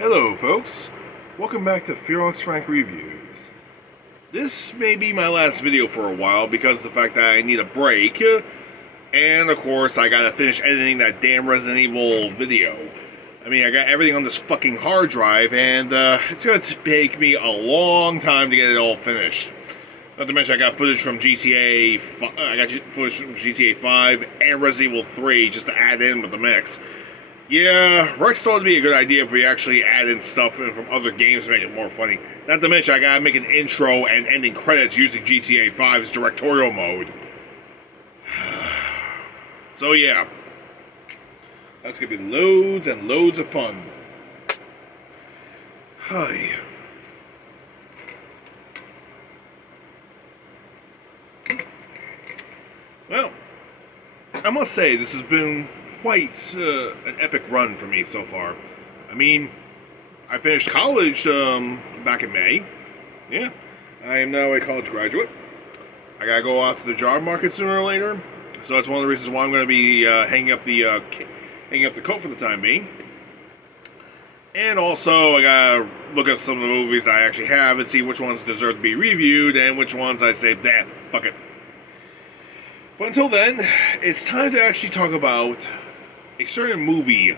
Hello folks, welcome back to Fearless Frank Reviews. This may be my last video for a while because of the fact that I need a break, and of course I gotta finish editing that damn Resident Evil video. I got everything on this fucking hard drive, and it's gonna take me a long time to get it all finished. Not to mention I got footage from GTA 5 and Resident Evil 3 just to add in with the mix. Yeah, Rex thought it'd be a good idea if we actually add in stuff from other games to make it more funny. Not to mention, I gotta make an intro and ending credits using GTA 5's directorial mode. So yeah, that's gonna be loads and loads of fun. Hi. Well, I must say, this has been quite an epic run for me so far. I finished college back in May. Yeah, I am now a college graduate. I gotta go out to the job market sooner or later, so that's one of the reasons why I'm going to be hanging up the coat for the time being. And also, I gotta look at some of the movies I actually have and see which ones deserve to be reviewed and which ones I say, damn, fuck it. But until then, it's time to actually talk about a certain movie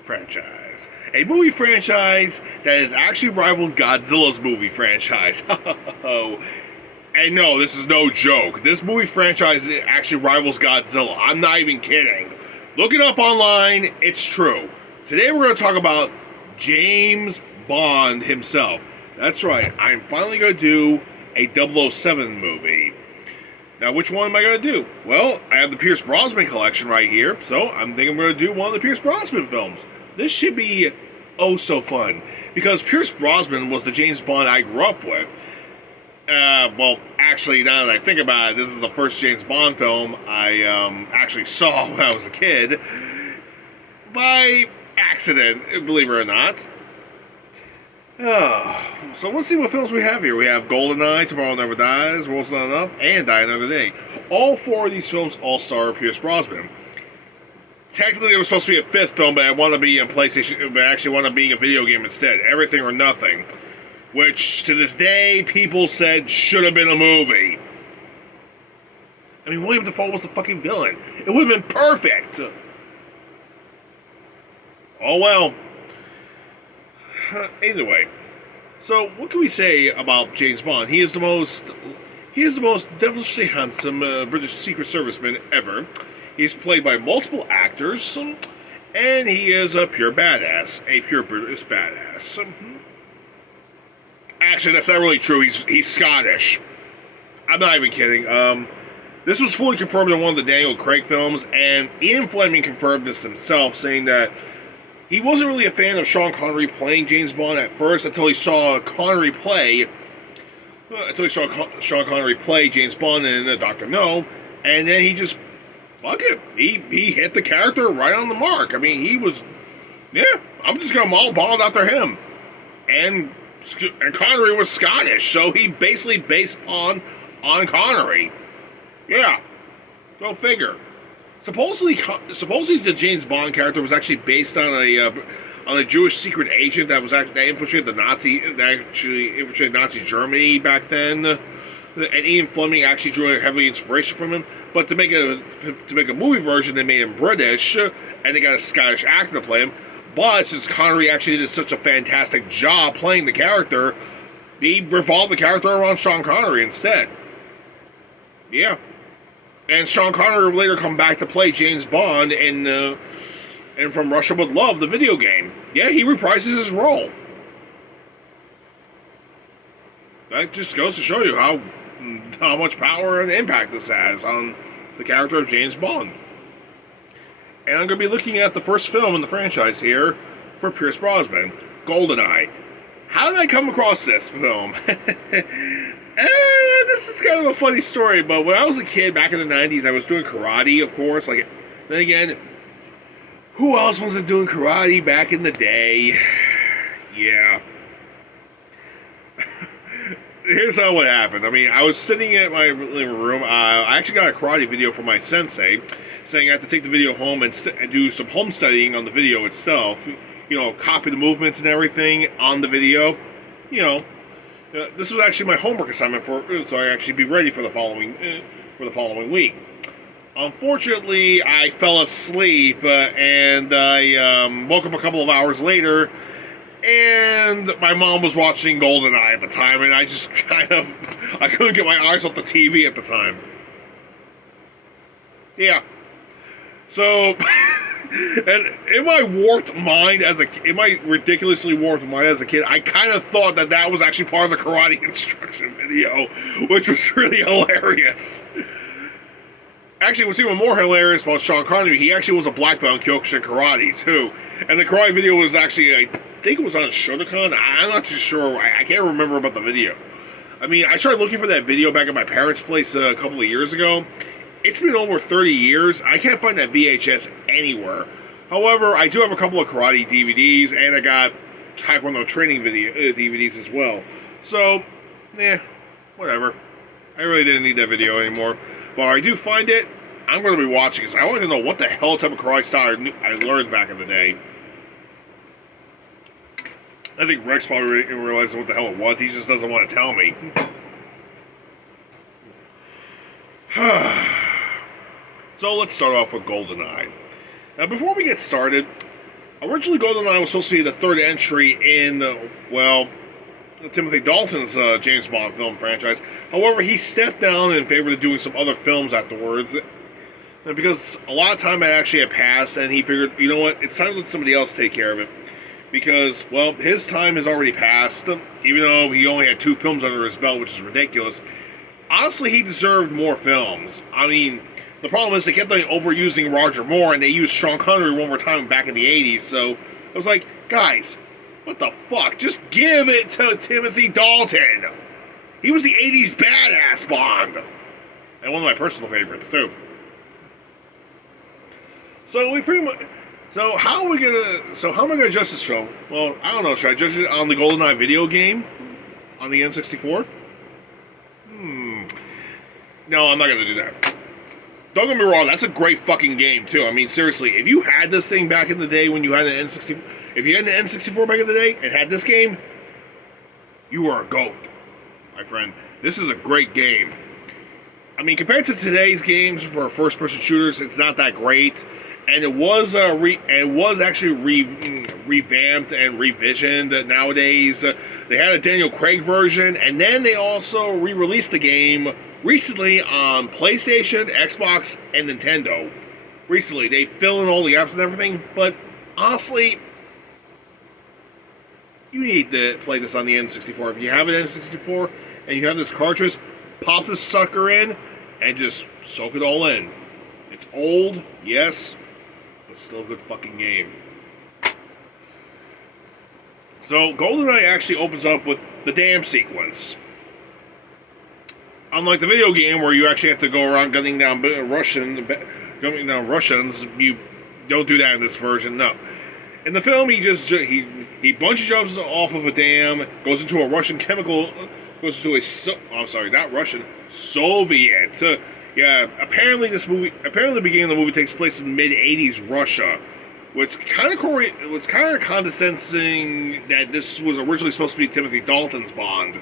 franchise. A movie franchise that has actually rivaled Godzilla's movie franchise. And no, this is no joke. This movie franchise actually rivals Godzilla. I'm not even kidding. Look it up online, it's true. Today we're going to talk about James Bond himself. That's right, I'm finally going to do a 007 movie. Now, which one am I going to do? Well, I have the Pierce Brosnan collection right here, so I'm thinking I'm going to do one of the Pierce Brosnan films. This should be oh so fun, because Pierce Brosnan was the James Bond I grew up with. Well, actually, now that I think about it, this is the first James Bond film I actually saw when I was a kid. By accident, believe it or not. So let's see what films we have here. We have GoldenEye, Tomorrow Never Dies, World's Not Enough, and Die Another Day. All four of these films all star Pierce Brosnan. Technically, there was supposed to be a fifth film, but I want to be in PlayStation, but I actually want to be in a video game instead. Everything or Nothing. Which, to this day, people said should have been a movie. William Dafoe was the fucking villain. It would have been perfect. Oh well. Either way, so what can we say about James Bond? He is the most devilishly handsome British Secret Serviceman ever. He's played by multiple actors, and he is a pure badass, a pure British badass. Actually, that's not really true. He's Scottish. I'm not even kidding. This was fully confirmed in one of the Daniel Craig films, and Ian Fleming confirmed this himself, saying that he wasn't really a fan of Sean Connery playing James Bond at first until he saw Sean Connery play James Bond in Dr. No, and then he just, fuck it, he hit the character right on the mark. He was, yeah, I'm just gonna maul Bond after him. And Connery was Scottish, so he basically based on Connery. Yeah, go figure. Supposedly the James Bond character was actually based on a Jewish secret agent that infiltrated Nazi Germany back then, and Ian Fleming actually drew a heavy inspiration from him. But to make a movie version, they made him British, and they got a Scottish actor to play him. But since Connery actually did such a fantastic job playing the character, they revolved the character around Sean Connery instead. Yeah. And Sean Connery would later come back to play James Bond in From Russia With Love, the video game. Yeah, he reprises his role. That just goes to show you how much power and impact this has on the character of James Bond. And I'm going to be looking at the first film in the franchise here for Pierce Brosnan, GoldenEye. How did I come across this film? This is kind of a funny story, but when I was a kid back in the 90s, I was doing karate, of course. Then again, who else wasn't doing karate back in the day? Yeah. Here's how it happened. I was sitting at my living room. I actually got a karate video from my sensei saying I have to take the video home and do some home studying on the video itself. copy the movements and everything on the video. This was actually my homework assignment so I actually be ready for the following week. Unfortunately, I fell asleep and I woke up a couple of hours later, and my mom was watching GoldenEye at the time, and I just I couldn't get my eyes off the TV at the time. Yeah. So, and in my ridiculously warped mind as a kid, I kind of thought that was actually part of the karate instruction video, which was really hilarious. Actually, what's even more hilarious about Sean Connery, he actually was a black belt in Kyokushin Karate, too. And the karate video was actually, I think it was on Shotokan. I'm not too sure. I can't remember about the video. I mean, I started looking for that video back at my parents' place a couple of years ago. It's been over 30 years. I can't find that VHS anywhere. However, I do have a couple of karate DVDs, and I got Taekwondo training DVDs as well. So, whatever. I really didn't need that video anymore. But if I do find it, I'm going to be watching it. I want to know what the hell type of karate style I learned back in the day. I think Rex probably realized what the hell it was. He just doesn't want to tell me. So let's start off with GoldenEye. Now, before we get started, originally GoldenEye was supposed to be the third entry in, Timothy Dalton's James Bond film franchise. However, he stepped down in favor of doing some other films afterwards. Because a lot of time actually had passed, and he figured, you know what, it's time to let somebody else take care of it. Because, his time has already passed, even though he only had 2 films under his belt, which is ridiculous. Honestly, he deserved more films. I mean, the problem is they kept on overusing Roger Moore, and they used Sean Connery one more time back in the 80s, so it was like, guys, what the fuck? Just give it to Timothy Dalton. He was the 80s badass Bond. And one of my personal favorites, too. So how am I gonna judge this film? Well, I don't know. Should I judge it on the GoldenEye video game? On the N64? No, I'm not gonna do that. Don't get me wrong, that's a great fucking game, too. I mean, seriously, if you had this thing back in the day when you had an N64... If you had an N64 back in the day and had this game, you were a goat, my friend. This is a great game. I mean, compared to today's games for first-person shooters, it's not that great. And it was actually revamped and revisioned nowadays. They had a Daniel Craig version, and then they also re-released the game recently on PlayStation, Xbox, and Nintendo. Recently, they fill in all the apps and everything, but honestly, you need to play this on the N64. If you have an N64 and you have this cartridge, pop this sucker in and just soak it all in. It's old, yes, but still a good fucking game. So, GoldenEye actually opens up with the dam sequence. Unlike the video game where you actually have to go around gunning down Russians, you don't do that in this version, no. In the film, he bungee jumps off of a dam, goes into a Russian chemical, Soviet. Apparently the beginning of the movie takes place in mid-80s Russia, which kind of condescending that this was originally supposed to be Timothy Dalton's Bond.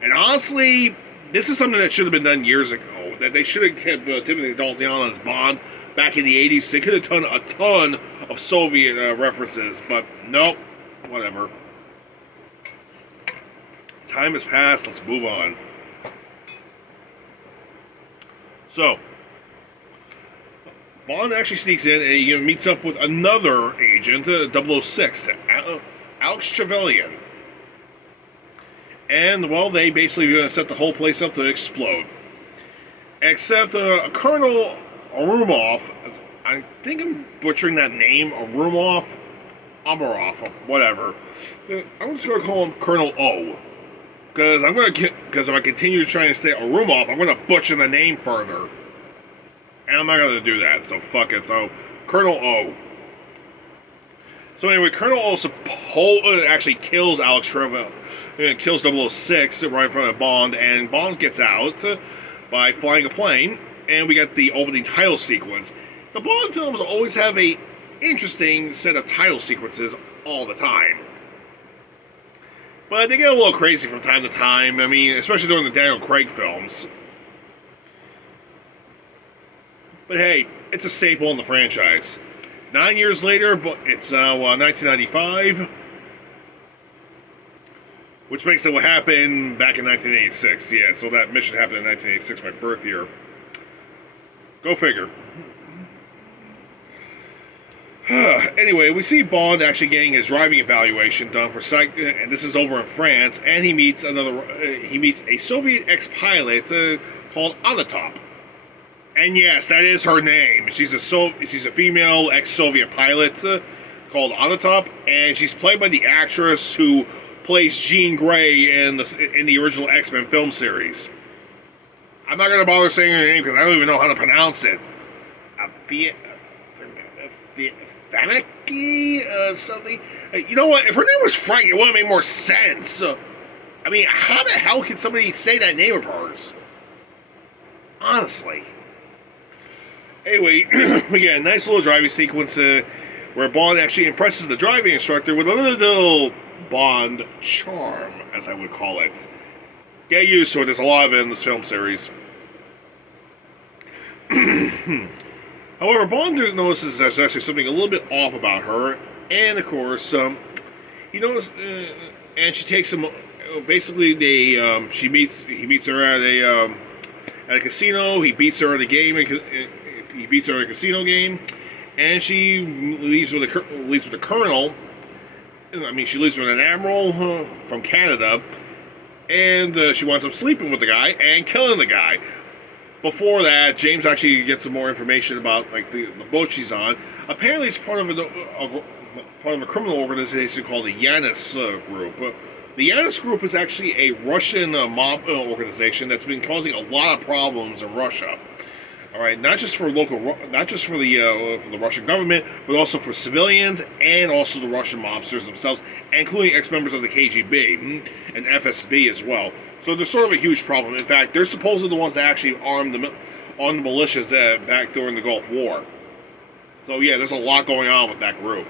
And honestly, this is something that should have been done years ago. That they should have kept Timothy Dalton as Bond back in the 80s. They could have done a ton of Soviet references, but nope, whatever. Time has passed, let's move on. So, Bond actually sneaks in and he meets up with another agent, 006, Alex Trevelyan. And, they basically set the whole place up to explode. Except Colonel Arumov, I think I'm butchering that name, Amarov, whatever. I'm just going to call him Colonel O. Because if I continue trying to say Arumov, I'm going to butcher the name further. And I'm not going to do that, so fuck it. So, Colonel O. So anyway, Colonel O actually kills Alex Trevelyan. Kills 006 right in front of Bond, and Bond gets out by flying a plane, and we get the opening title sequence. The Bond films always have a interesting set of title sequences, all the time. But they get a little crazy from time to time. I mean, especially during the Daniel Craig films. But hey, it's a staple in the franchise. 9 years later, but it's 1995. Which makes it what happened back in 1986. Yeah, so that mission happened in 1986, my birth year. Go figure. Anyway, we see Bond actually getting his driving evaluation done for and this is over in France, and he meets a Soviet ex-pilot called Onatop. And yes, that is her name. She's a female ex-Soviet pilot called Onatop, and she's played by the actress who plays Jean Grey in the original X-Men film series. I'm not going to bother saying her name because I don't even know how to pronounce it. Famiki? Something? You know what? If her name was Frank, it would have made more sense. I mean, how the hell can somebody say that name of hers? Honestly. Anyway, we get a nice little driving sequence where Bond actually impresses the driving instructor with a little Bond charm, as I would call it. Get used to it. There's a lot of it in this film series. However, Bond notices there's actually something a little bit off about her, and of course, he notices, and she takes him. Basically, he meets her at a casino. He beats her at a game. He beats her at a casino game, and she leaves with a colonel. I mean, she leaves with an admiral from Canada, and she winds up sleeping with the guy and killing the guy. Before that, James actually gets some more information about like the boat she's on. Apparently, it's part of a criminal organization called the Yanis Group. The Yanis Group is actually a Russian mob organization that's been causing a lot of problems in Russia. All right, not just for the Russian government, but also for civilians and also the Russian mobsters themselves, including ex-members of the KGB and FSB as well. So they're sort of a huge problem. In fact, they're supposedly the ones that actually armed the militias back during the Gulf War. So yeah, there's a lot going on with that group.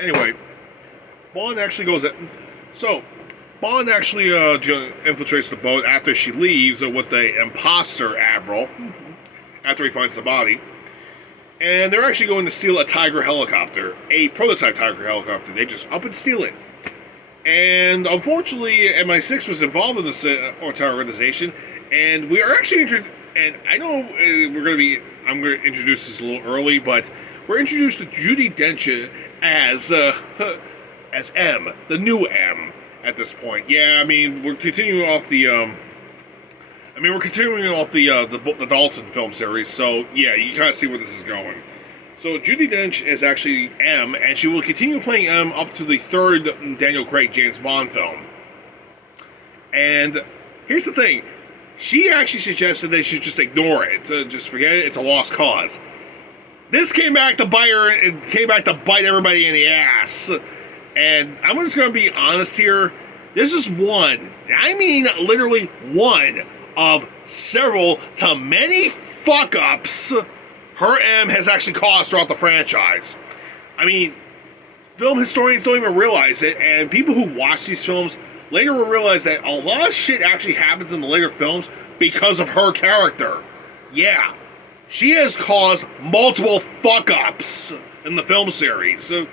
Anyway, Bond actually infiltrates the boat after she leaves with the imposter admiral, after he finds the body. And they're actually going to steal a Tiger helicopter, a prototype Tiger helicopter. They just up and steal it. And unfortunately, MI6 was involved in this entire organization, and we are actually and I know I'm going to introduce this a little early, but we're introduced to Judi Dench as M, the new M. At this point, yeah, I mean, we're continuing off the Dalton film series. So yeah, you kind of see where this is going. So Judi Dench is actually M, and she will continue playing M up to the third Daniel Craig James Bond film. And here's the thing: she actually suggested they should just ignore it, just forget it. It's a lost cause. This came back to bite her. It came back to bite everybody in the ass. And I'm just going to be honest here. This is literally one of several to many fuck-ups her M has actually caused throughout the franchise. I mean, film historians don't even realize it, and people who watch these films later will realize that a lot of shit actually happens in the later films because of her character. Yeah, she has caused multiple fuck-ups in the film series. So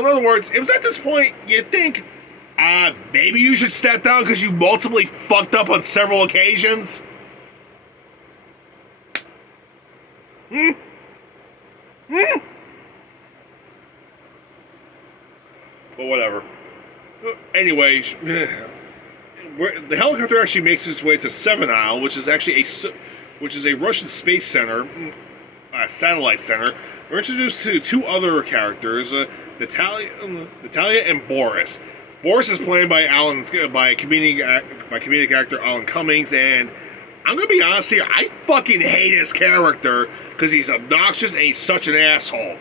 in other words, it was at this point you'd think, maybe you should step down because you multiply fucked up on several occasions? But whatever. Anyway, the helicopter actually makes its way to Seven Isle, which is actually a Russian space center, satellite center. We're introduced to two other characters, Natalia and Boris. Boris is played by comedic actor Alan Cummings, and I'm gonna be honest here, I fucking hate his character because he's obnoxious and he's such an asshole.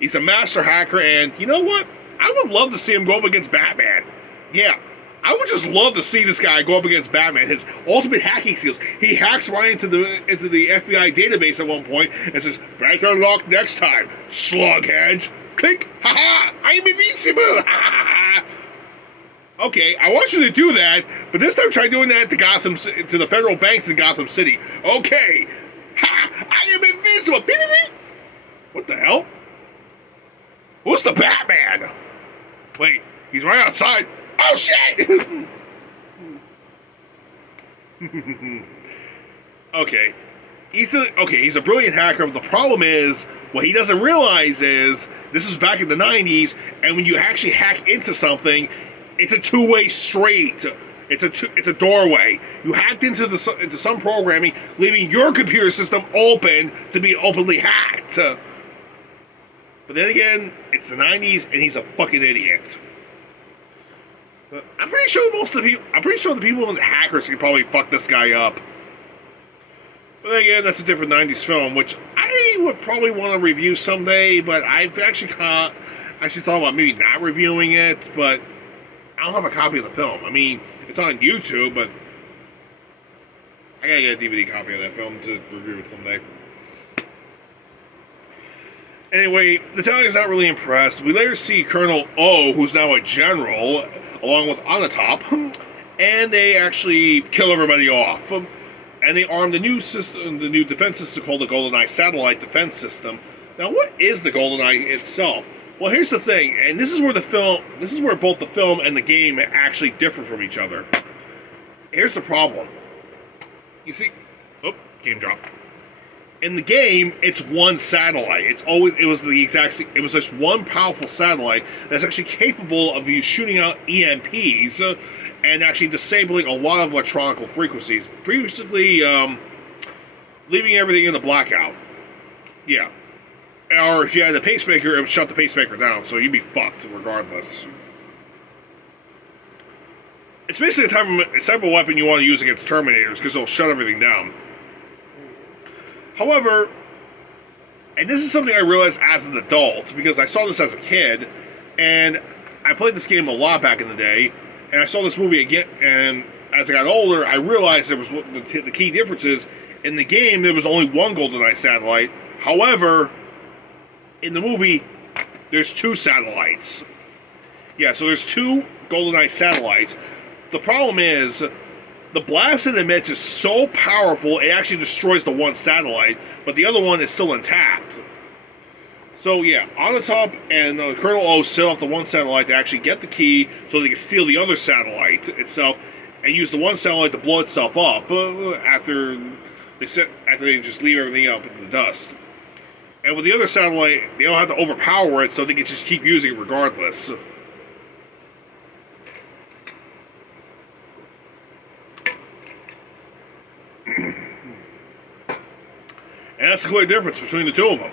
He's a master hacker, and you know what? I would love to see him go up against Batman. Yeah, I would just love to see this guy go up against Batman. His ultimate hacking skills. He hacks right into the FBI database at one point and says, "Better luck next time, slugheads." Click. Ha ha! I am invincible. Ha ha ha! Okay, I want you to do that, but this time try doing that to the federal banks in Gotham City. Okay. Ha! I am invincible. Beep, beep, beep. What the hell? Who's the Batman? Wait, he's right outside. Oh shit! Okay. He's a brilliant hacker, but the problem is, what he doesn't realize is, this is back in the 90s, and when you actually hack into something, it's a two-way street. It's a doorway. You hacked into some programming, leaving your computer system open to be openly hacked. But then again, it's the 90s, and he's a fucking idiot. I'm pretty sure the people and the hackers can probably fuck this guy up. But then again, that's a different 90s film, which I would probably want to review someday, but I've actually thought about maybe not reviewing it, but I don't have a copy of the film. I mean, it's on YouTube, but I gotta get a DVD copy of that film to review it someday. Anyway, Natalia's not really impressed. We later see Colonel O, who's now a general, along with Onatopp, and they actually kill everybody off. And they arm the new defense system called the GoldenEye Satellite Defense System. Now, what is the GoldenEye itself? Well, here's the thing, and this is where both the film and the game actually differ from each other. Here's the problem. You see, game drop. In the game, it's one satellite. It was just one powerful satellite that's actually capable of you shooting out EMPs and actually disabling a lot of electronical frequencies, previously leaving everything in the blackout. Yeah. Or if you had the pacemaker, it would shut the pacemaker down, so you'd be fucked regardless. It's basically a type of weapon you want to use against Terminators because it'll shut everything down. However, and this is something I realized as an adult, because I saw this as a kid, and I played this game a lot back in the day, and I saw this movie again, and as I got older, I realized there was the key differences. In the game, there was only one GoldenEye satellite. However, in the movie, there's two satellites. Yeah, so there's two GoldenEye satellites. The problem is, the blast it emits is so powerful, it actually destroys the one satellite, but the other one is still intact. So yeah, Onatopp and Colonel O set off the one satellite to actually get the key so they can steal the other satellite itself and use the one satellite to blow itself up after they just leave everything up into the dust. And with the other satellite, they don't have to overpower it, so they can just keep using it regardless. And that's the clear difference between the two of them.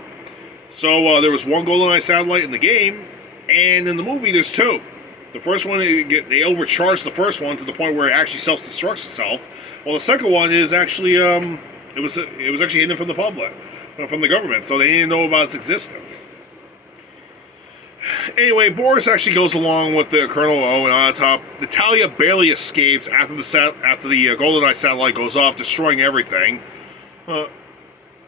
So there was one GoldenEye satellite in the game, and in the movie there's two. The first one, they overcharged the first one to the point where it actually self-destructs itself. Well, the second one is actually it was actually hidden from the public, from the government, so they didn't know about its existence. Anyway, Boris actually goes along with the Colonel O and Onatopp. Natalia barely escapes after the GoldenEye satellite goes off, destroying everything.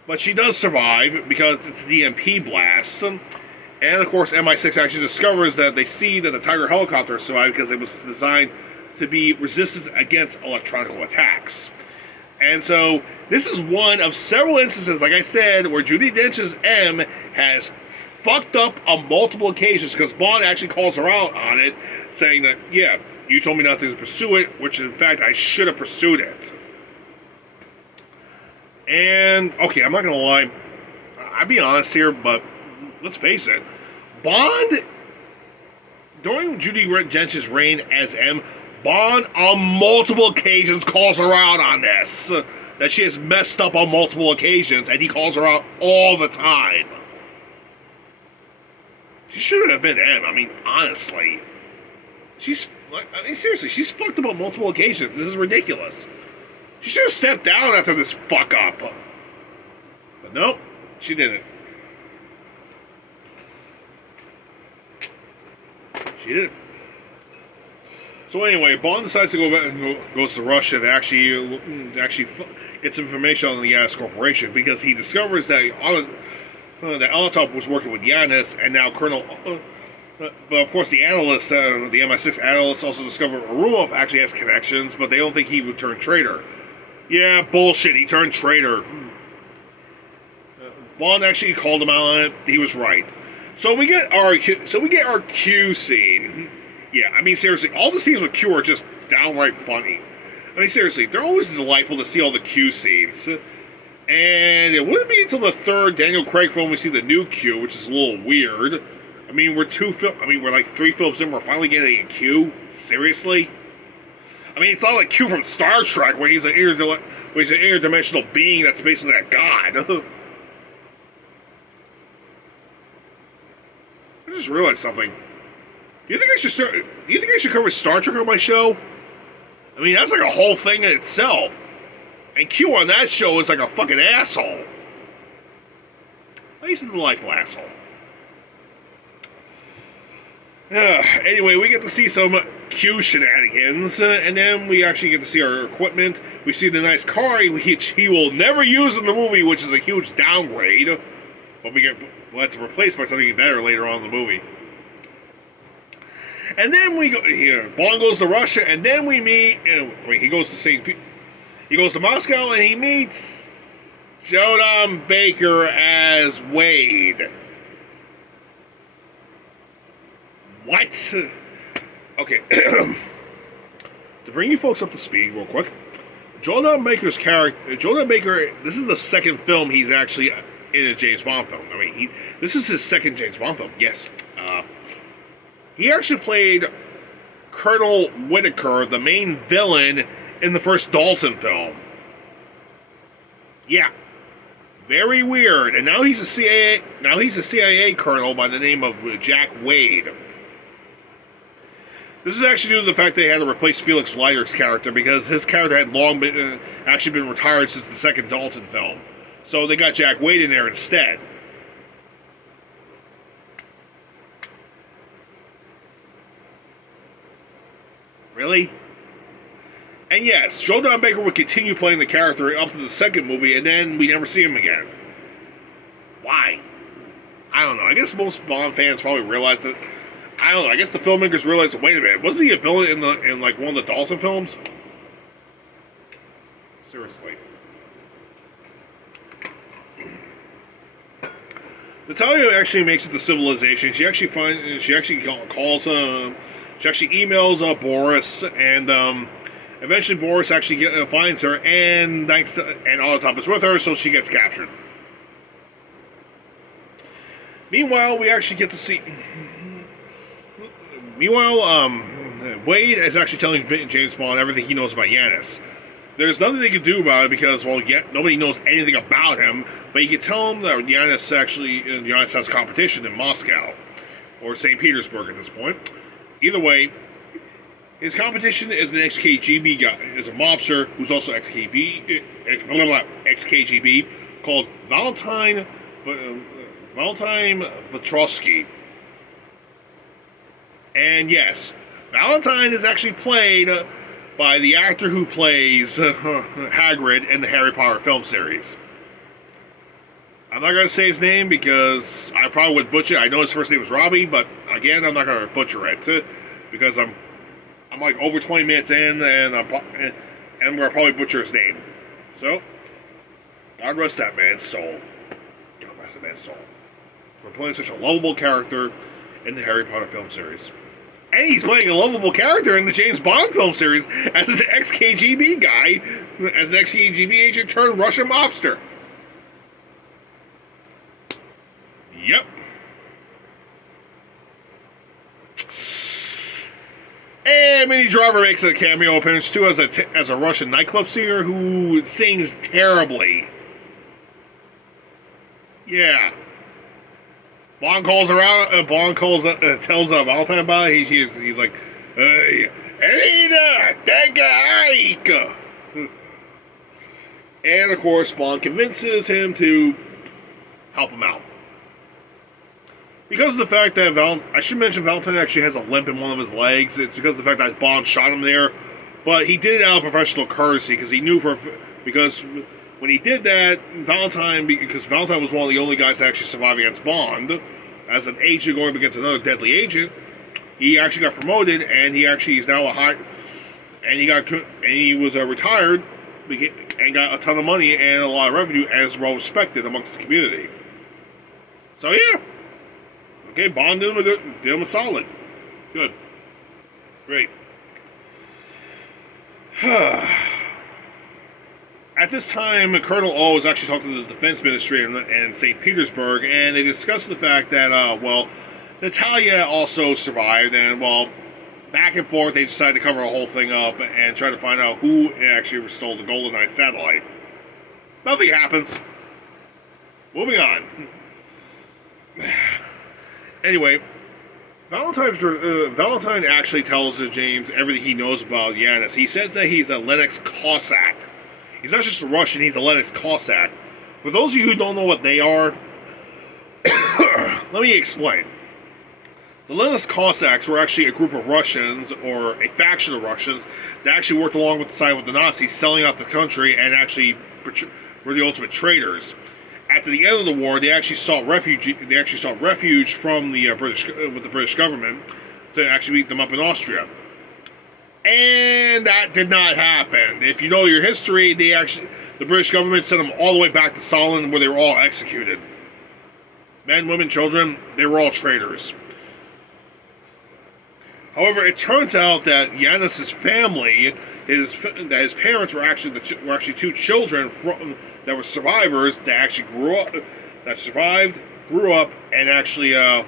But she does survive because it's the EMP blast. And of course, MI6 actually discovers that they see that the Tiger helicopter survived because it was designed to be resistant against electronic attacks. And so, this is one of several instances, like I said, where Judi Dench's M has fucked up on multiple occasions because Bond actually calls her out on it, saying that, yeah, you told me not to pursue it, which in fact I should have pursued it. And, okay, I'm not going to lie, I'll be honest here, but let's face it, Bond, during Judi Dench's reign as M, Bond on multiple occasions calls her out on this, that she has messed up on multiple occasions, and he calls her out all the time. She shouldn't have been M, I mean, honestly. Seriously, she's fucked up on multiple occasions. This is ridiculous. She should have stepped down after this fuck up. But nope, she didn't. She didn't. So anyway, Bond decides to go back and goes to Russia to actually gets information on the Yanis Corporation because he discovers that that Molotov was working with Yanis, and now Colonel. But of course, the analysts, the MI6 analysts, also discover Arumov actually has connections, but they don't think he would turn traitor. Yeah, bullshit. He turned traitor. Bond actually called him out on it. He was right. So we get our Q scene. Yeah, I mean seriously, all the scenes with Q are just downright funny. I mean seriously, they're always delightful to see all the Q scenes. And it wouldn't be until the third Daniel Craig film we see the new Q, which is a little weird. I mean, we're like 3 films in, we're finally getting a Q? Seriously? I mean, it's not like Q from Star Trek, where he's an interdimensional being that's basically a god. I just realized something. Do you think I should cover Star Trek on my show? I mean, that's like a whole thing in itself. And Q on that show is like a fucking asshole. He's a delightful asshole. Anyway, we get to see some Q shenanigans, and then we actually get to see our equipment. We see the nice car which he will never use in the movie, which is a huge downgrade. But it's replaced by something better later on in the movie. And then we go here. Bond goes to Russia, and then we meet. He goes to He goes to Moscow, and he meets Joe Don Baker as Wade. What? Okay. To bring you folks up to speed real quick, Joe Don Baker's character, this is the second film he's actually in a James Bond film. I mean, this is his second James Bond film, yes. He actually played Colonel Whitaker, the main villain, in the first Dalton film. Yeah. Very weird. And now he's a CIA colonel by the name of Jack Wade. This is actually due to the fact they had to replace Felix Leiter's character because his character had long been retired since the second Dalton film. So they got Jack Wade in there instead. Really? And yes, Joe Don Baker would continue playing the character up to the second movie, and then we never see him again. Why? I don't know. I guess most Bond fans probably realize that. I don't know. I guess the filmmakers realized that, wait a minute, wasn't he a villain in like one of the Dalton films? Seriously. Natalia actually makes it to civilization. She actually emails Boris, and eventually Boris actually finds her, and Molotov is with her, so she gets captured. Meanwhile, we actually get to see. Wade is actually telling James Bond everything he knows about Yanis. There's nothing they can do about it because, well, yet nobody knows anything about him, but you can tell him that Yanis has competition in Moscow, or St. Petersburg at this point. Either way, his competition is an ex-KGB guy, is a mobster who's also ex-KGB, called Valentin Petrovsky. And yes, Valentine is actually played by the actor who plays Hagrid in the Harry Potter film series. I'm not going to say his name because I probably would butcher it. I know his first name is Robbie, but again, I'm not going to butcher it because I'm like over 20 minutes in, and I'm going to probably butcher his name. So, God rest that man's soul. God rest that man's soul. For playing such a lovable character in the Harry Potter film series. And he's playing a lovable character in the James Bond film series as an ex-KGB guy, as an ex-KGB agent turned Russian mobster. Yep. And Minnie Driver makes a cameo appearance too as a Russian nightclub singer who sings terribly. Yeah. Bond calls her out. Tells Valentine about it. He's like, "Hey, Elena, take a hike." And of course, Bond convinces him to help him out. because of the fact that I should mention Valentine actually has a limp in one of his legs. It's because of the fact that Bond shot him there, but he did it out of professional courtesy because he knew because when he did that, because Valentine was one of the only guys to actually survive against Bond as an agent going up against another deadly agent. He actually got promoted, and he's now he was retired and got a ton of money and a lot of revenue, and is well respected amongst the community. So yeah. Okay, Bond did him a solid. Good. Great. At this time, Colonel O was actually talking to the defense ministry in St. Petersburg, and they discussed the fact that, Natalia also survived, and, back and forth, they decided to cover the whole thing up and try to find out who actually stole the GoldenEye satellite. Nothing happens. Moving on. Anyway, Valentine actually tells James everything he knows about Yanis. He says that he's a Lennox Cossack. He's not just a Russian, he's a Lennox Cossack. For those of you who don't know what they are, let me explain. The Lennox Cossacks were actually a group of Russians, or a faction of Russians, that actually worked along with the side with the Nazis, selling out the country, and actually were the ultimate traitors. After the end of the war, they actually sought refuge. They actually sought refuge from the British government to actually meet them up in Austria, and that did not happen. If you know your history, the British government sent them all the way back to Stalin, where they were all executed. Men, women, children, they were all traitors. However, it turns out that Yanis's family, his parents were actually two children that were survivors that actually survived, grew up, and actually and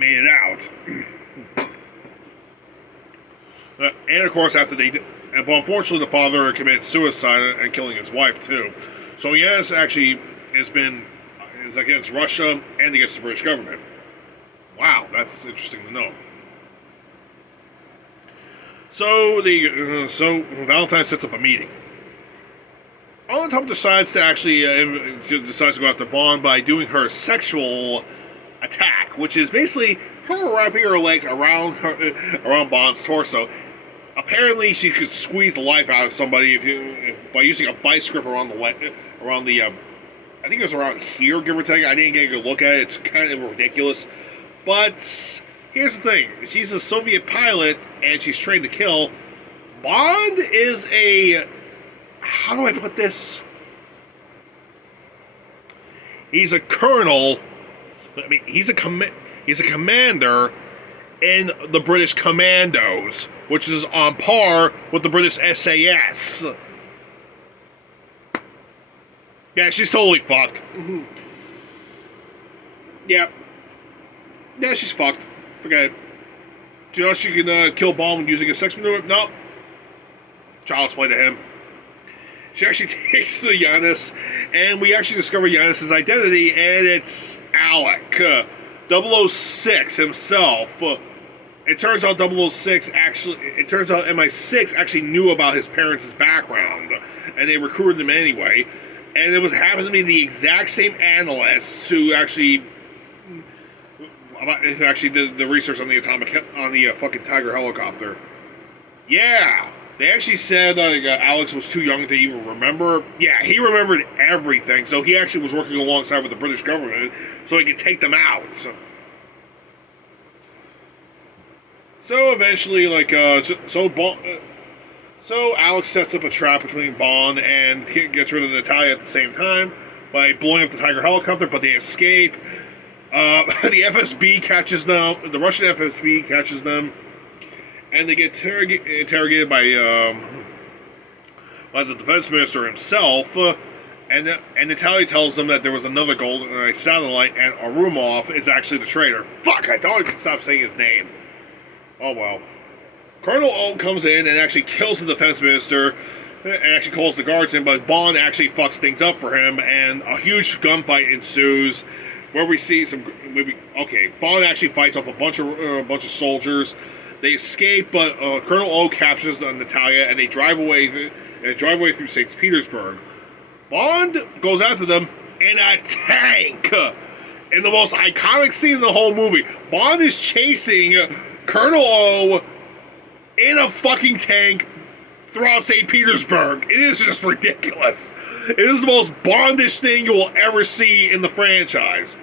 made it out. And of course, but unfortunately, the father committed suicide and killing his wife too. So Yanis actually is against Russia and against the British government. Wow, that's interesting to know. So Valentine sets up a meeting. On top decides to go after Bond by doing her sexual attack, which is basically her wrapping her legs around Bond's torso. Apparently, she could squeeze the life out of somebody by using a vice grip around the I think it was around here, give or take. I didn't get a good look at it. It's kind of ridiculous. But here's the thing. She's a Soviet pilot, and she's trained to kill. Bond is how do I put this? He's a colonel. I mean, he's a commander in the British Commandos, which is on par with the British SAS. Yeah, she's totally fucked. Mm-hmm. Yeah, she's fucked. Forget it. Do you know she can kill Bond using a sex maneuver? No. Child's play to him. She actually takes to Yanis, and we actually discover Yanis' identity, and it's Alec. 006 himself. It turns out MI6 actually knew about his parents' background, and they recruited him anyway. And it happened to be the exact same analysts who actually did the research on the fucking Tiger helicopter. Yeah, they actually said Alex was too young to even remember. Yeah, he remembered everything, so he actually was working alongside with the British government so he could take them out. So eventually, so Alex sets up a trap between Bond and gets rid of Natalia at the same time by blowing up the Tiger helicopter, but they escape. The FSB catches them. The Russian FSB catches them, and they get interrogated by the defense minister himself. And Natalia tells them that there was another GoldenEye satellite, and Arumov is actually the traitor. Fuck! I thought I could stop saying his name. Oh well. Colonel O comes in and actually kills the defense minister and actually calls the guards in, but Bond actually fucks things up for him, and a huge gunfight ensues where we see Bond actually fights off a bunch of soldiers. They escape, but Colonel O captures Natalia, and they drive away through St. Petersburg. Bond goes after them, in a tank. In the most iconic scene in the whole movie, Bond is chasing Colonel O in a fucking tank throughout St. Petersburg. It is just ridiculous. It is the most Bondish thing you will ever see in the franchise.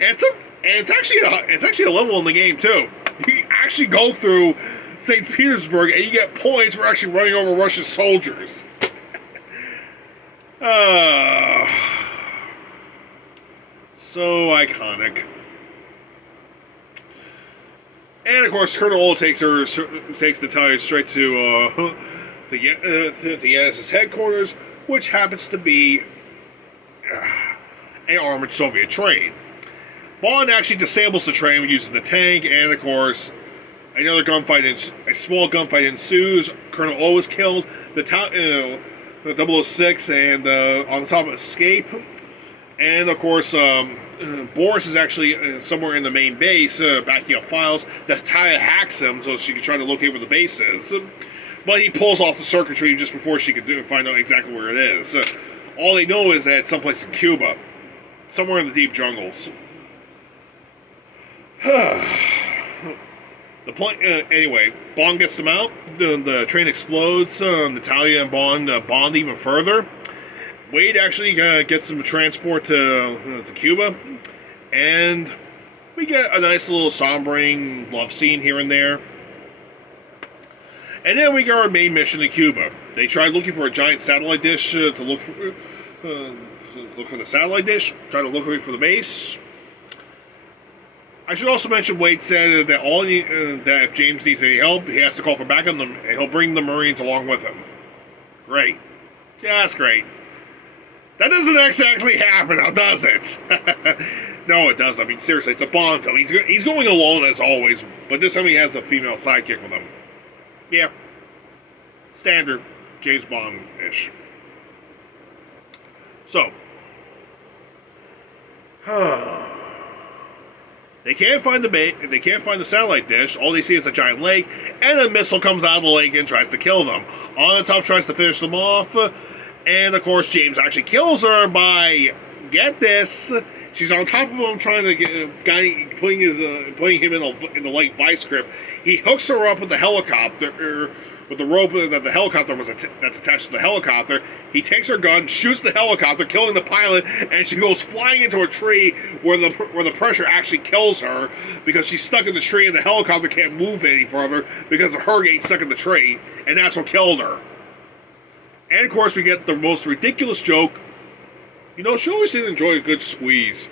And it's actually a level in the game too. You actually go through St. Petersburg and you get points for actually running over Russian soldiers. So iconic. And of course, Colonel O takes Natalia straight to Yanis's headquarters, which happens to be an armored Soviet train. Bond actually disables the train using the tank, and of course, a small gunfight ensues. Colonel O is killed. The 006 and on top of escape, and of course, Boris is actually somewhere in the main base, backing up files. Natalia hacks him so she can try to locate where the base is, but he pulls off the circuitry just before she can find out exactly where it is. All they know is that it's someplace in Cuba, somewhere in the deep jungles. Anyway, Bond gets them out. The train explodes. Natalia and Bond bond even further. Wade actually gets some transport to Cuba, and we get a nice little sombering love scene here and there. And then we get our main mission to Cuba. They try looking for a giant satellite dish to look for the satellite dish. Try to look for the base. I should also mention Wade said that that if James needs any help, he has to call for backup, and he'll bring the Marines along with him. Great. Yeah, that's great. That doesn't exactly happen now, does it? No, it does. I mean, seriously, it's a Bond film. He's going alone as always, but this time he has a female sidekick with him. Yeah. Standard James Bond-ish. So. They can't find the satellite dish. All they see is a giant lake, and a missile comes out of the lake and tries to kill them. On the top tries to finish them off, and of course James actually kills her by, get this, she's on top of him trying to putting him in the lake vice grip. He hooks her up with the helicopter. With the rope that the helicopter that's attached to the helicopter. He takes her gun, shoots the helicopter, killing the pilot, and she goes flying into a tree where the pressure actually kills her because she's stuck in the tree and the helicopter can't move any further because of her getting stuck in the tree, and that's what killed her. And of course we get the most ridiculous joke. You know, she always did enjoy a good squeeze.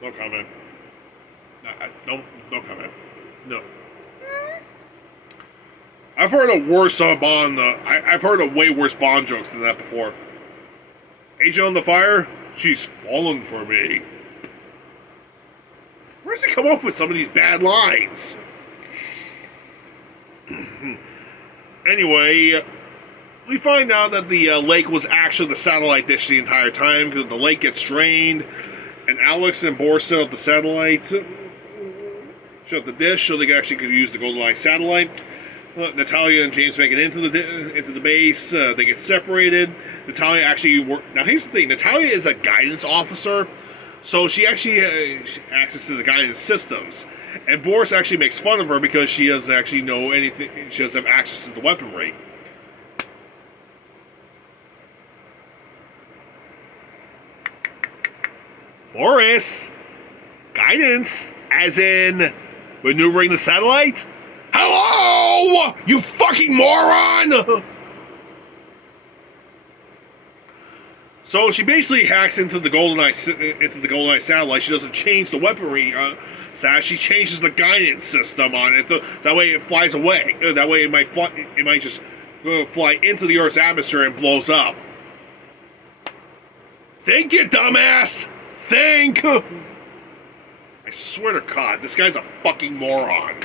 No comment. No comment. No. I've heard a worse Bond. I've heard of way worse Bond jokes than that before. Agent on the Fire, she's fallen for me. Where does he come up with some of these bad lines? Anyway, we find out that the lake was actually the satellite dish the entire time because the lake gets drained, and Alex and Boris set up the satellite. Shut up the dish so they actually could use the GoldenEye satellite. Natalia and James make it into the base. They get separated. Natalia actually now here's the thing. Natalia is a guidance officer, so she actually has access to the guidance systems. And Boris actually makes fun of her because she doesn't actually know anything. She doesn't have access to the weaponry. Boris, guidance, as in maneuvering the satellite? Hello! You fucking moron! So she basically hacks into the GoldenEye satellite. She doesn't change the weaponry she changes the guidance system on it. That way it flies away. That way it might just fly into the Earth's atmosphere and blows up. Think, you dumbass! Think! I swear to God, this guy's a fucking moron.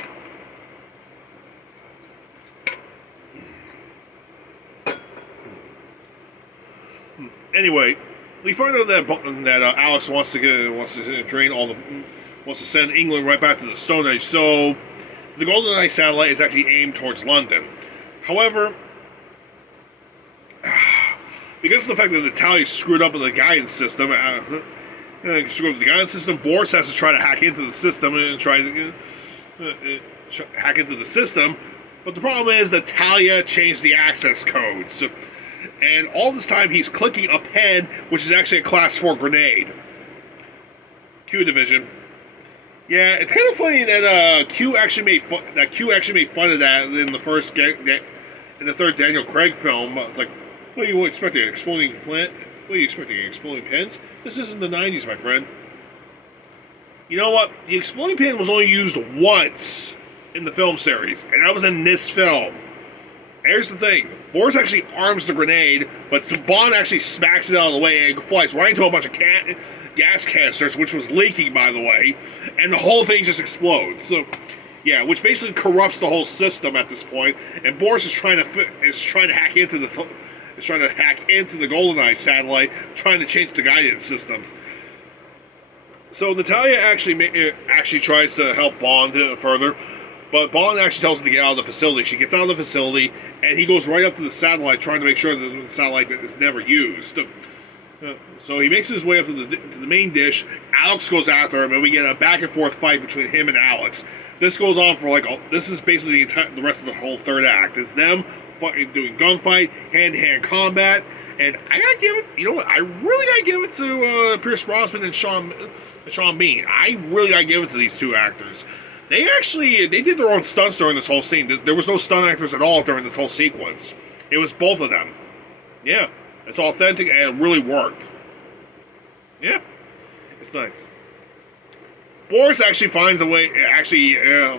Anyway, we find out that Alex wants to send England right back to the Stone Age. So the GoldenEye satellite is actually aimed towards London. However, because of the fact that Natalia screwed up with the guidance system, screwed up with the guidance system, Boris has to try to hack into the system and try to hack into the system. But the problem is Natalia changed the access codes. And all this time he's clicking a pen, which is actually a class 4 grenade. Q division. Yeah, it's kind of funny that Q actually made fun of that in the third Daniel Craig film. It's like, what are you expecting? An exploding plant? What are you expecting? Exploding pens? This isn't the 90s, my friend. You know what? The exploding pen was only used once in the film series, and that was in this film. Here's the thing. Boris actually arms the grenade, but Bond actually smacks it out of the way and flies right into a bunch of gas canisters, which was leaking, by the way, and the whole thing just explodes. So, yeah, which basically corrupts the whole system at this point, and Boris is trying to hack into the GoldenEye satellite, trying to change the guidance systems. So Natalia actually tries to help Bond further, but Bond actually tells him to get out of the facility. She gets out of the facility, and he goes right up to the satellite, trying to make sure that the satellite is never used. So he makes his way up to the main dish. Alex goes after him, and we get a back and forth fight between him and Alex. This goes on for this is basically the rest of the whole third act. It's them doing gunfight, hand-to-hand combat, and I gotta give it. You know what? I really gotta give it to Pierce Brosnan and Sean Bean. I really gotta give it to these two actors. They did their own stunts during this whole scene. There was no stunt actors at all during this whole sequence. It was both of them. Yeah. It's authentic and it really worked. Yeah, it's nice. Boris actually finds a way,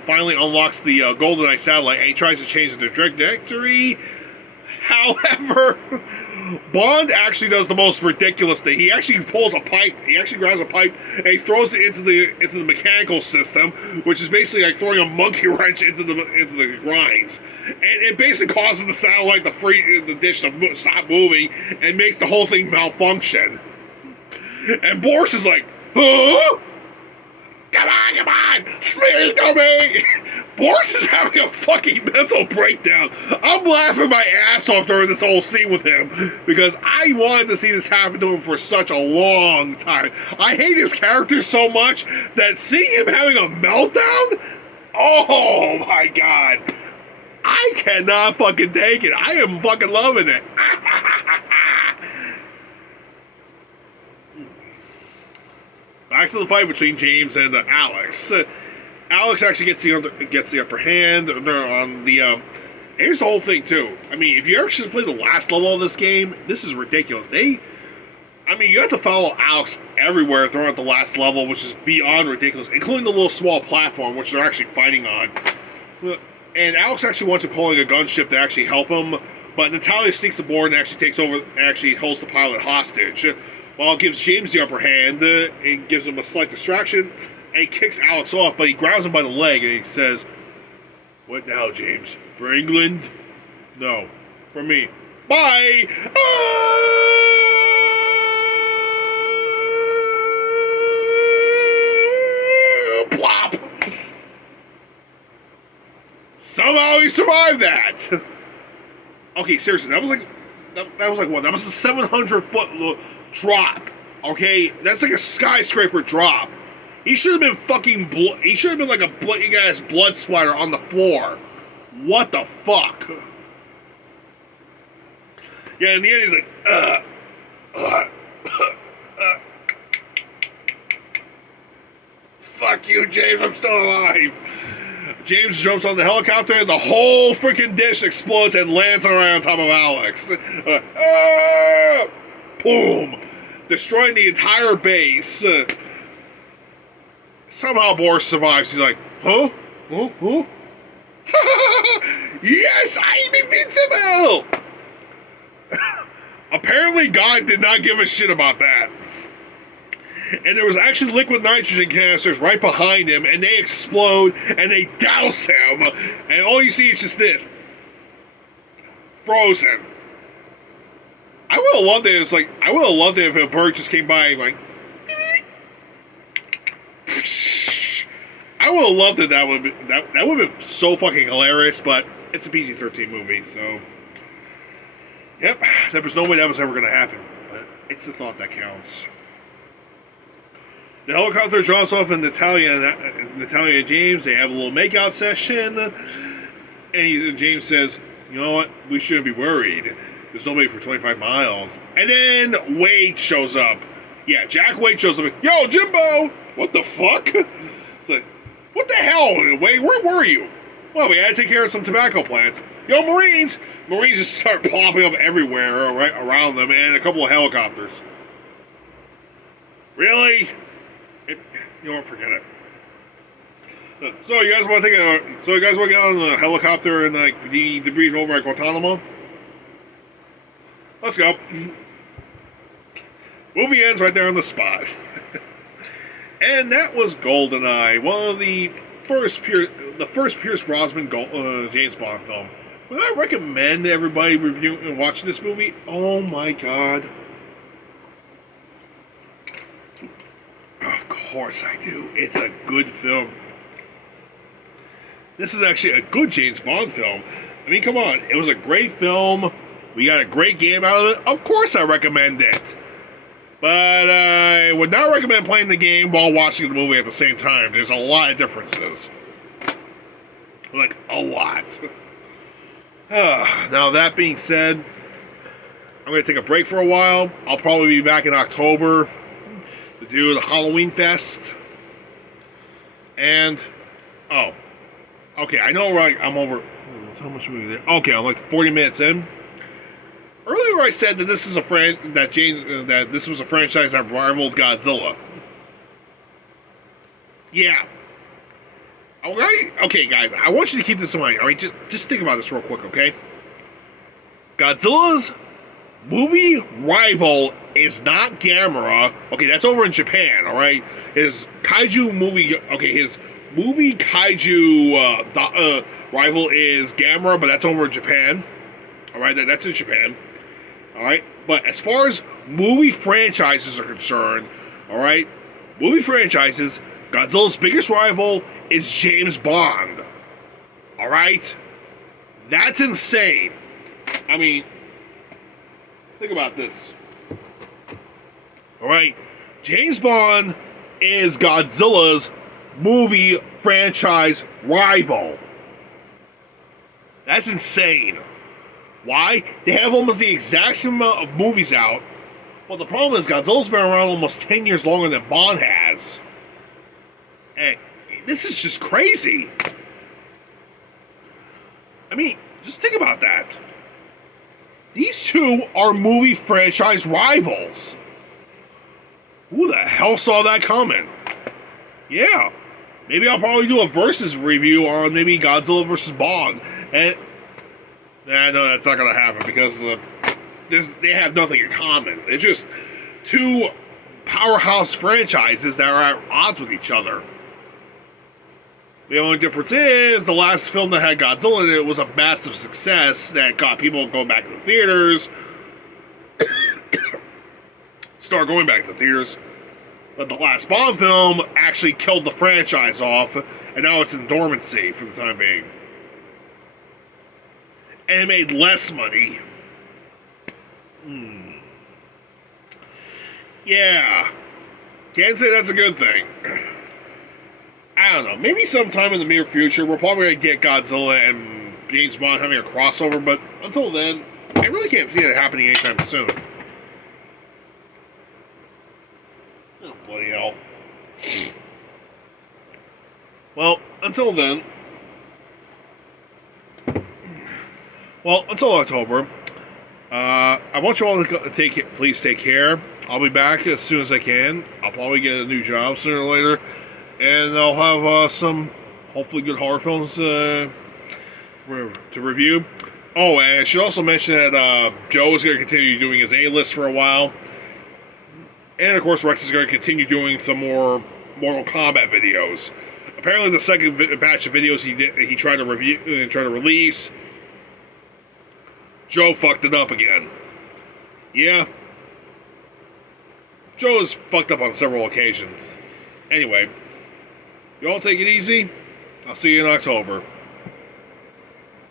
finally unlocks the GoldenEye satellite, and he tries to change the trajectory. However, Bond actually does the most ridiculous thing. He actually pulls a pipe. He actually grabs a pipe and he throws it into the mechanical system, which is basically like throwing a monkey wrench into the grinds, and it basically causes the satellite, the dish, to stop moving and makes the whole thing malfunction. And Boris is like, huh? Come on, speak to me! Boris is having a fucking mental breakdown. I'm laughing my ass off during this whole scene with him because I wanted to see this happen to him for such a long time. I hate his character so much that seeing him having a meltdown, oh my god. I cannot fucking take it. I am fucking loving it. Back to the fight between James and Alex. Alex actually gets the upper hand on the. Here's the whole thing too. I mean, if you actually play the last level of this game, this is ridiculous. You have to follow Alex everywhere throughout the last level, which is beyond ridiculous, including the little small platform which they're actually fighting on. And Alex actually wants to call in a gunship to actually help him, but Natalia sneaks aboard and actually takes over, actually holds the pilot hostage. While it gives James the upper hand, and gives him a slight distraction, and he kicks Alex off, but he grabs him by the leg and he says, "What now, James? For England? No, for me. Bye!" Plop! Somehow he survived that. Okay, seriously, that was like what? That was a 700-foot drop. Okay, that's like a skyscraper drop. He should have been he should have been like a big ass blood splatter on the floor. What the fuck? Yeah, in the end he's like, fuck you, James, I'm still alive. James jumps on the helicopter and the whole freaking dish explodes and lands right on top of Alex. Boom! Destroying the entire base. Somehow Boris survives. He's like, huh? Huh? Yes, I'm invincible! Apparently God did not give a shit about that. And there was actually liquid nitrogen canisters right behind him, and they explode, and they douse him, and all you see is just this. Frozen. I would have loved it if a bird just came by and like, I would have loved it. That would have been so fucking hilarious, but it's a PG-13 movie, so Yep, there was no way that was ever going to happen. But it's the thought that counts. The helicopter drops off in Natalia and James. They have a little makeout session. And James says, you know what? We shouldn't be worried. There's nobody for 25 miles. And then Wade shows up. Yeah, Jack Wade shows up. Yo, Jimbo! What the fuck? It's like, what the hell, Wade? Where were you? Well, we had to take care of some tobacco plants. Yo, Marines! Marines just start popping up everywhere right around them, and a couple of helicopters. Really? You know what? Forget it. So you guys want to get on the helicopter and like debrief over at Guantanamo? Let's go. Movie ends right there on the spot. And that was GoldenEye, one of the first Pierce Brosnan James Bond film. Would I recommend everybody review and watching this movie? Oh my god. Of course I do. It's a good film. This is actually a good James Bond film. I mean, come on. It was a great film. We got a great game out of it. Of course I recommend it. But I would not recommend playing the game while watching the movie at the same time. There's a lot of differences. Like, a lot. Now, that being said, I'm going to take a break for a while. I'll probably be back in October to do the Halloween Fest. And, okay, I know I'm over, how much were we there? Okay, I'm like 40 minutes in. Earlier I said that this is that this was a franchise that rivaled Godzilla. Yeah. Alright? Okay, guys, I want you to keep this in mind. Alright, just think about this real quick, okay? Godzilla's movie rival is not Gamera. Okay, that's over in Japan, alright? His kaiju movie, his movie kaiju rival is Gamera, but that's over in Japan. Alright, that's in Japan. Alright? But as far as movie franchises are concerned, alright? Movie franchises, Godzilla's biggest rival is James Bond. Alright? That's insane. I mean, think about this. Alright? James Bond is Godzilla's movie franchise rival. That's insane. Why? They have almost the exact same amount of movies out. Well, the problem is Godzilla's been around almost 10 years longer than Bond has. And this is just crazy. I mean, just think about that. These two are movie franchise rivals. Who the hell saw that coming? Yeah. Maybe I'll probably do a versus review on maybe Godzilla versus Bond. And no, that's not going to happen because they have nothing in common. They're just two powerhouse franchises that are at odds with each other. The only difference is the last film that had Godzilla in it was a massive success that got people going back to the theaters. Start going back to the theaters. But the last Bond film actually killed the franchise off, and now it's in dormancy for the time being. And it made less money. Yeah. Can't say that's a good thing. I don't know. Maybe sometime in the near future, we're probably going to get Godzilla and James Bond having a crossover, but until then, I really can't see it happening anytime soon. Oh, bloody hell. Well, until then... until October, I want you all to please take care. I'll be back as soon as I can. I'll probably get a new job sooner or later. And I'll have some, hopefully, good horror films to review. Oh, and I should also mention that Joe is going to continue doing his A-list for a while. And, of course, Rex is going to continue doing some more Mortal Kombat videos. Apparently, the second batch of videos he tried to review and try to release, Joe fucked it up again. Yeah. Joe has fucked up on several occasions. Anyway, you all take it easy. I'll see you in October.